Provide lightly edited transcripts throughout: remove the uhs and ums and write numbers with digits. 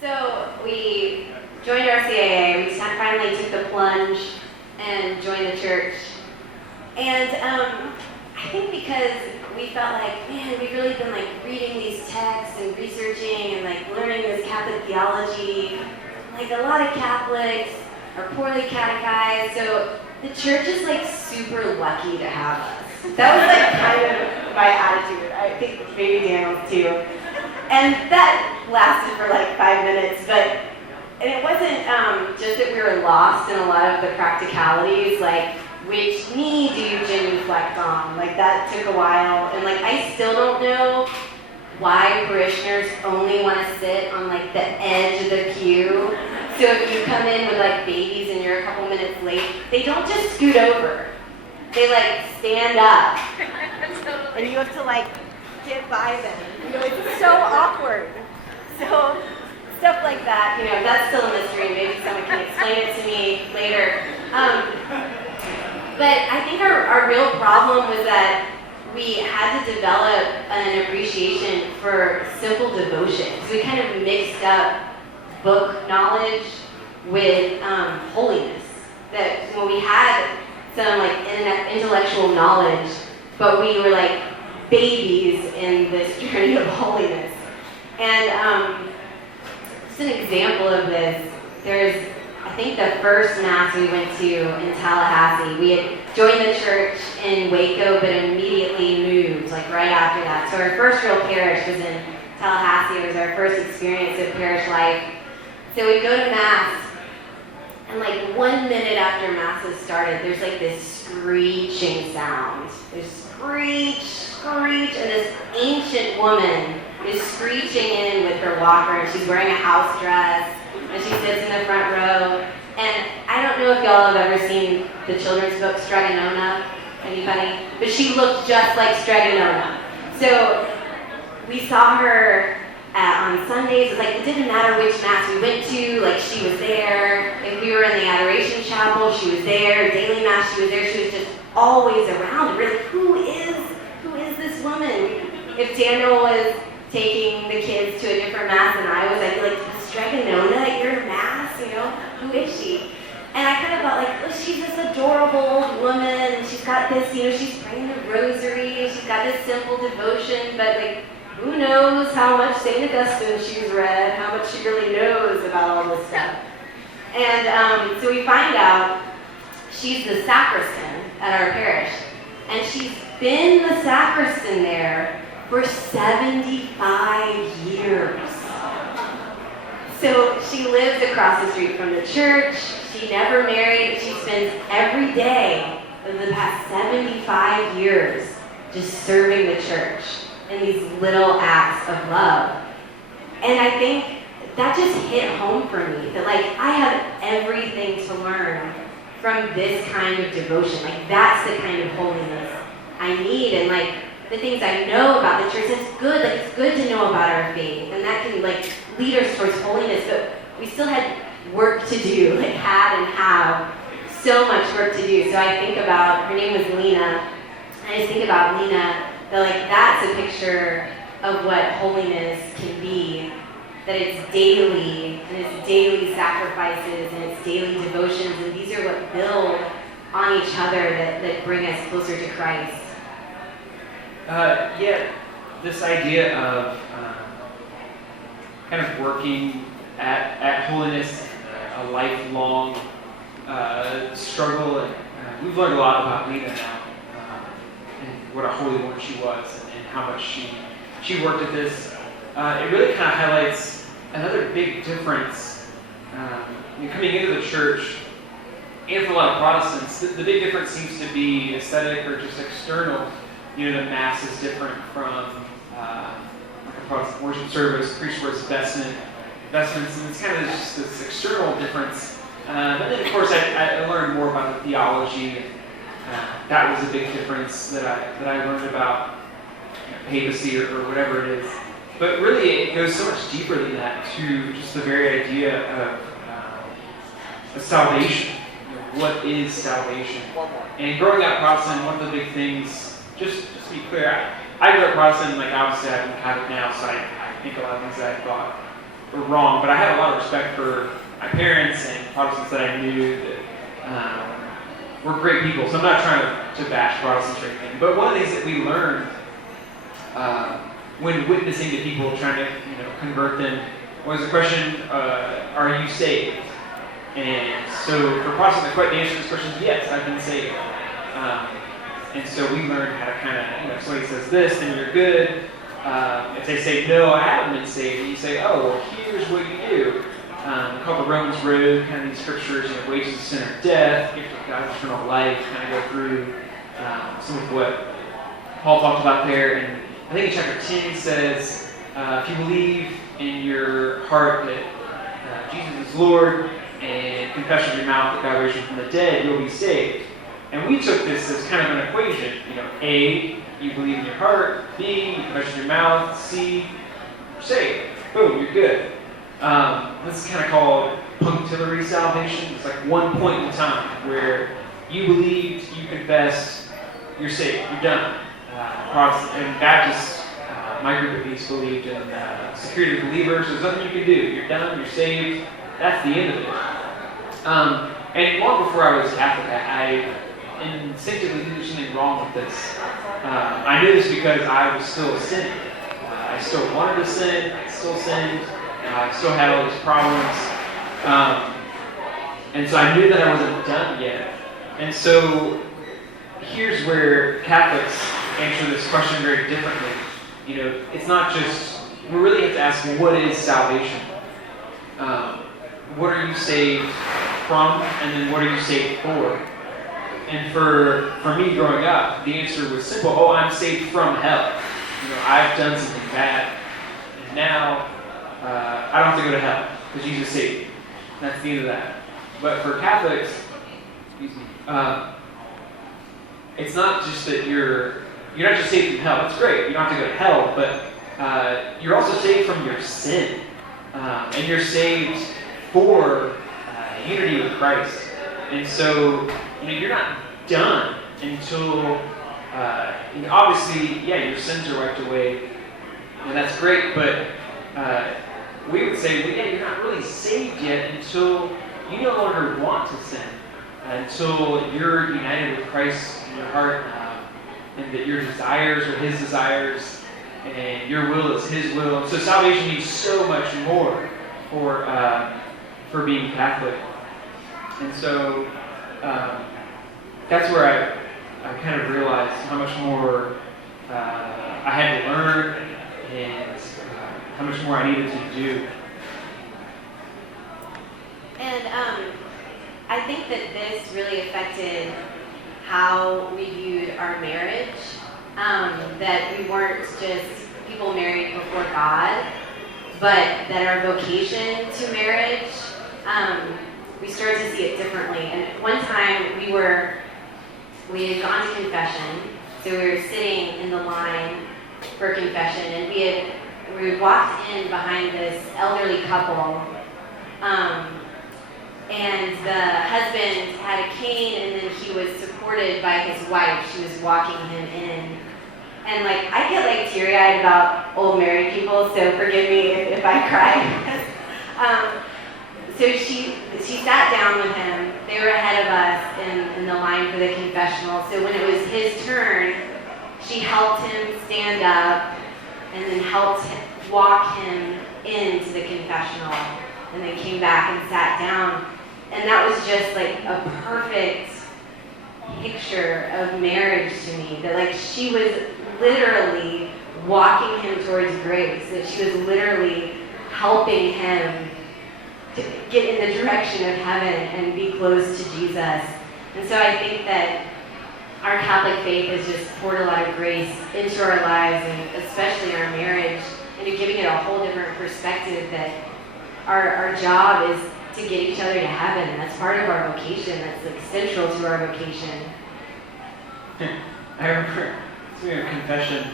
So we joined our CAA. We finally took the plunge and joined the church. And I think because we felt like, man, we've really been like reading these texts and researching and like learning this Catholic theology. Like a lot of Catholics are poorly catechized, so the church is like super lucky to have us. That was like kind of my attitude. I think maybe Daniel's too. And that lasted for like 5 minutes, and it wasn't just that we were lost in a lot of the practicalities, like which knee do you genuflect on? Like that took a while, and like I still don't know why parishioners only want to sit on like the edge of the pew. So if you come in with like babies and you're a couple minutes late, they don't just scoot over. They like stand up, and you have to like get by them. You know, it's so awkward. So stuff like that, you know, that's still a mystery. Maybe someone can explain it to me later. But I think our real problem was that we had to develop an appreciation for simple devotion. So we kind of mixed up book knowledge with holiness. That when we had some like intellectual knowledge, but we were like babies in this journey of holiness. And just an example of this, there's, I think the first Mass we went to in Tallahassee, we had joined the church in Waco, but immediately moved, like right after that. So our first real parish was in Tallahassee. It was our first experience of parish life. So we go to Mass, and like 1 minute after Mass has started, there's like this screeching sound. There's screech, and this ancient woman is screeching in with her walker, and she's wearing a house dress, and she sits in the front row. And I don't know if y'all have ever seen the children's book Stregonona, anybody? But she looked just like Stregonona. So we saw her on Sundays. It's like it didn't matter which Mass we went to, like she was there. If we were in the Adoration Chapel, she was there. Daily Mass, she was there. She was just always around. We're like, who is this woman? If Daniel was taking the kids to a different Mass than I was, I'd be like, Stregonona at your Mass? You know, who is she? And I kind of felt like, oh, she's this adorable old woman, and she's got this, you know, she's praying the rosary, and she's got this simple devotion, but like, who knows how much St. Augustine she's read, how much she really knows about all this stuff. And so we find out she's the sacristan at our parish, and she's been the sacristan there for 75 years. So she lives across the street from the church. She never married. She spends every day of the past 75 years just serving the church in these little acts of love. And I think that just hit home for me, that like I have everything to learn from this kind of devotion. Like that's the kind of holiness I need. And like the things I know about the church, it's good. Like it's good to know about our faith, and that can like lead us towards holiness. But we still had work to do, like had and have so much work to do. So I think about, her name was Lena, and I just think about Lena, that like that's a picture of what holiness can be. That it's daily, and it's daily sacrifices, and it's daily devotions, and these are what build on each other that bring us closer to Christ. This idea of kind of working at holiness, a lifelong struggle, and we've learned a lot about Lena now, and what a holy woman she was, and how much she worked at this. It really kind of highlights another big difference coming into the church, and for a lot of Protestants, the big difference seems to be aesthetic or just external. You know, the Mass is different from like a Protestant worship service, priest wears vestments, and it's kind of just this external difference. But then, of course, I learned more about the theology, and that was a big difference that I learned about, papacy or whatever it is. But really, it goes so much deeper than that to just the very idea of salvation. What is salvation? And growing up Protestant, one of the big things, just to be clear, I grew up Protestant, like obviously I'm Catholic now, so I think a lot of things that I thought wrong, but I had a lot of respect for my parents and Protestants that I knew that were great people. So I'm not trying to bash Protestants or anything. But one of the things that we learned when witnessing to people trying to convert them was the question, are you saved? And so for Protestants, the answer to this question is yes, I've been saved. And so we learned how to kind of, if somebody says this, then you're good. If they say, no, I haven't been saved, you say, oh, well, here's what you do. Called the Romans Road, kind of these scriptures, wages of sin are death, gift of God's eternal life, kind of go through some of what Paul talked about there. And I think in chapter 10 says, if you believe in your heart that Jesus is Lord and confess with your mouth that God raised him from the dead, you'll be saved. And we took this as kind of an equation. A, you believe in your heart. B, you confess with your mouth. C, you're saved. Boom, you're good. This is kind of called punctiliary salvation. It's like one point in time where you believed, you confessed, you're saved, you're done. Protestant and Baptist, my group at least, believed in security of believers. There's nothing you can do. You're done, you're saved. That's the end of it. And long before I was Catholic, I instinctively knew there was something wrong with this. I knew this because I was still sinning. I still wanted to sin. I still sinned. I still had all these problems. And so I knew that I wasn't done yet. And so here's where Catholics answer this question very differently. It's not just, we really have to ask, what is salvation? What are you saved from? And then what are you saved for? And for me growing up, the answer was simple. Oh, I'm saved from hell. I've done something bad. And now I don't have to go to hell because Jesus saved me. That's the end of that. But for Catholics, it's not just that you're not just saved from hell. That's great. You don't have to go to hell, but you're also saved from your sin. And you're saved for unity with Christ. And so, you're not done until, obviously, your sins are wiped away, and that's great, but we would say, you're not really saved yet until you no longer want to sin, until you're united with Christ in your heart, and that your desires are his desires, and your will is his will. And so salvation means so much more for being Catholic. And so that's where I kind of realized how much more I had to learn and how much more I needed to do. And I think that this really affected how we viewed our marriage, that we weren't just people married before God, but that our vocation to marriage, we started to see it differently. And one time we had gone to confession, so we were sitting in the line for confession, and we walked in behind this elderly couple, and the husband had a cane, and then he was supported by his wife. She was walking him in. And I get teary-eyed about old married people, so forgive me if I cry. So she sat down with him. They were ahead of us in the line for the confessional. So when it was his turn, she helped him stand up and then helped walk him into the confessional, and then came back and sat down. And that was just a perfect picture of marriage to me, that she was literally walking him towards grace, that she was literally helping him to get in the direction of heaven and be close to Jesus. And so I think that our Catholic faith has just poured a lot of grace into our lives, and especially our marriage, and giving it a whole different perspective, that our job is to get each other to heaven, and that's part of our vocation. That's central to our vocation. I remember speaking of confession.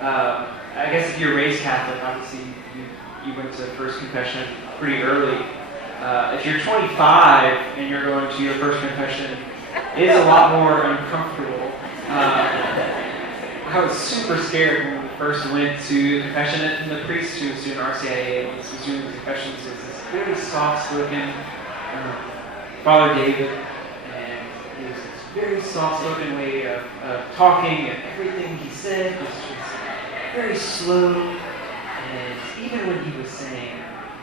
I guess if you're raised Catholic, obviously you went to first confession pretty early. If you're 25 and you're going to your first confession, it is a lot more uncomfortable. I was super scared when we first went to confession, and the priest who was doing RCIA was doing the confessions was this very soft-spoken Father David, and he was this very soft-spoken way of talking, and everything he said was just very slow, and even when he was saying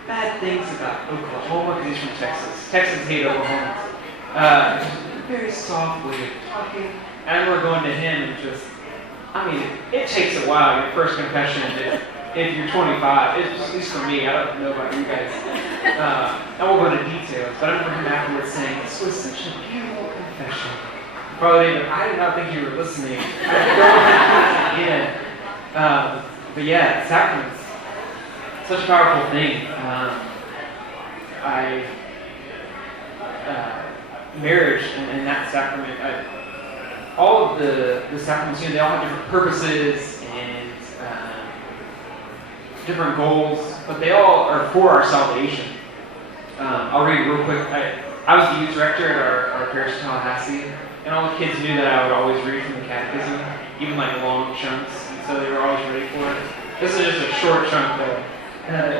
bad things about Oklahoma, because he's from Texas. Texans hate Oklahomans. Just a very soft way of talking, and we're going to him and just, I mean, it takes a while, your first confession, if you're 25, at least for me, I don't know about you guys. I won't go into details, but I remember him afterwards saying, this was such a beautiful confession. Father David, I did not think you were listening. I don't want to do it again. But yeah, sacraments, such a powerful thing. Marriage and that sacrament, all of the sacraments, they all have different purposes and different goals, but they all are for our salvation. I'll read real quick. I was the youth director at our parish in Tallahassee, and all the kids knew that I would always read from the catechism, even like long chunks, and so they were always ready for it. This is just a short chunk though.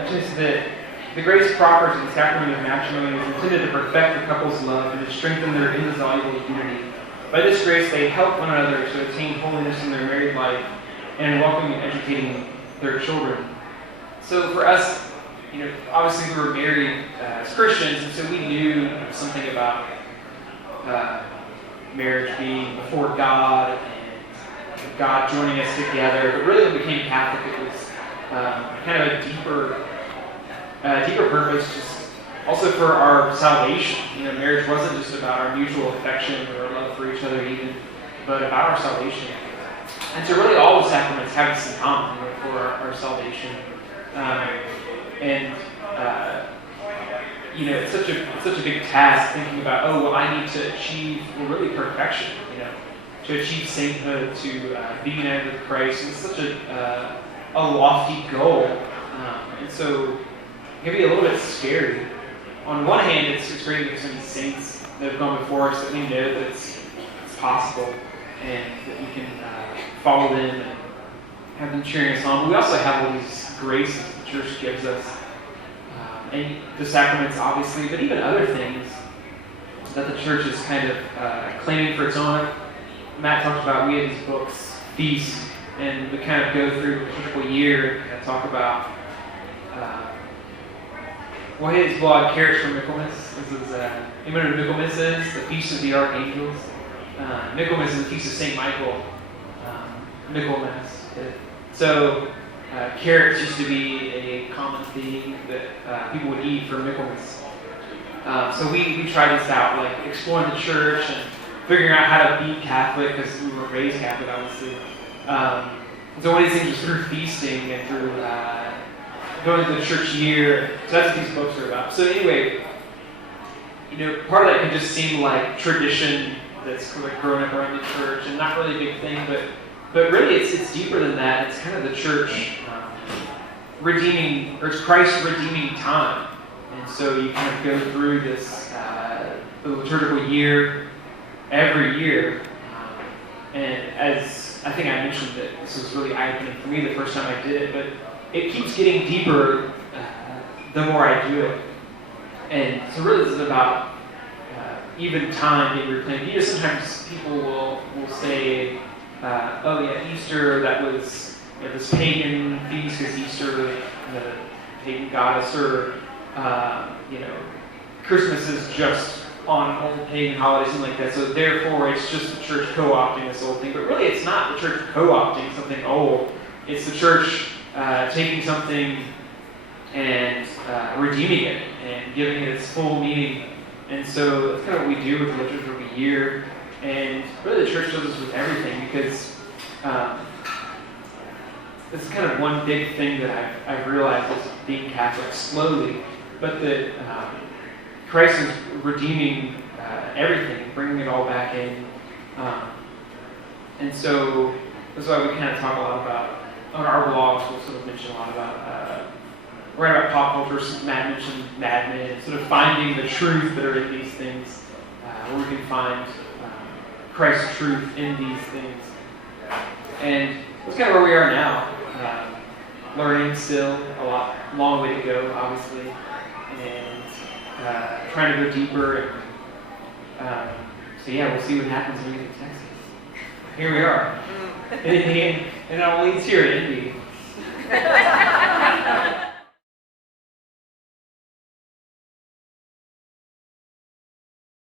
Just that the grace proper to the sacrament of matrimony is intended to perfect the couple's love and to strengthen their indissoluble unity. By this grace, they help one another to attain holiness in their married life and in welcoming and educating their children. So for us, obviously we were married as Christians, and so we knew something about marriage being before God and God joining us together. But really, when we became Catholic, it was kind of a deeper purpose, just also for our salvation. Marriage wasn't just about our mutual affection or our love for each other even, but about our salvation. And so really all the sacraments have this in common for our salvation. It's such a big task thinking about, I need to achieve really perfection, to achieve sainthood, to be united with Christ. And it's such a lofty goal. And so it can be a little bit scary. On one hand, it's great that there's so many saints that have gone before us that we know that it's possible and that we can follow them and have them cheering us on. But we also have all these graces the church gives us. And the sacraments, obviously, but even other things that the church is kind of claiming for its own. Matt talked about, we have these books, Feast, and we kind of go through the liturgical year and talk about his blog, Carrots from Michaelmas. This is, you know what Michaelmas is? The Feast of the Archangels. Michaelmas is the Feast of St. Michael. Michaelmas. So, carrots used to be a common thing that people would eat for Michaelmas. So we tried this out, like exploring the church and figuring out how to be Catholic, because we were raised Catholic, obviously. So one of these things was through feasting and through going to the church year. So that's what these books are about. So anyway, part of that can just seem like tradition that's like growing up around the church and not really a big thing, but really it's deeper than that. It's kind of the church redeeming, or it's Christ's redeeming time. And so you kind of go through this the liturgical year every year. And as I think I mentioned that this was really eye-opening for me the first time I did it, but it keeps getting deeper the more I do it. And so really this is about even time being reclaimed. Sometimes people will say, Easter, that was this pagan feast because Easter, the pagan goddess, or Christmas is just on old pagan holidays, something like that. So therefore, it's just the church co-opting this old thing. But really, it's not the church co-opting something old. It's the church taking something and redeeming it and giving it its full meaning. And so that's kind of what we do with the liturgical year. And really, the church does this with everything, because this is kind of one big thing that I've realized as being Catholic slowly, but that Christ is redeeming everything, bringing it all back in. And so that's why we kind of talk a lot about, on our blogs, we'll sort of mention a lot about, write about pop culture. Matt mentioned Mad Men, sort of finding the truth that are in these things, where we can find Christ's truth in these things. And that's kind of where we are now. Learning still long way to go, obviously, and trying to go deeper. And, so yeah, we'll see what happens when we get to Texas. Here we are. And it all leads here at Indy.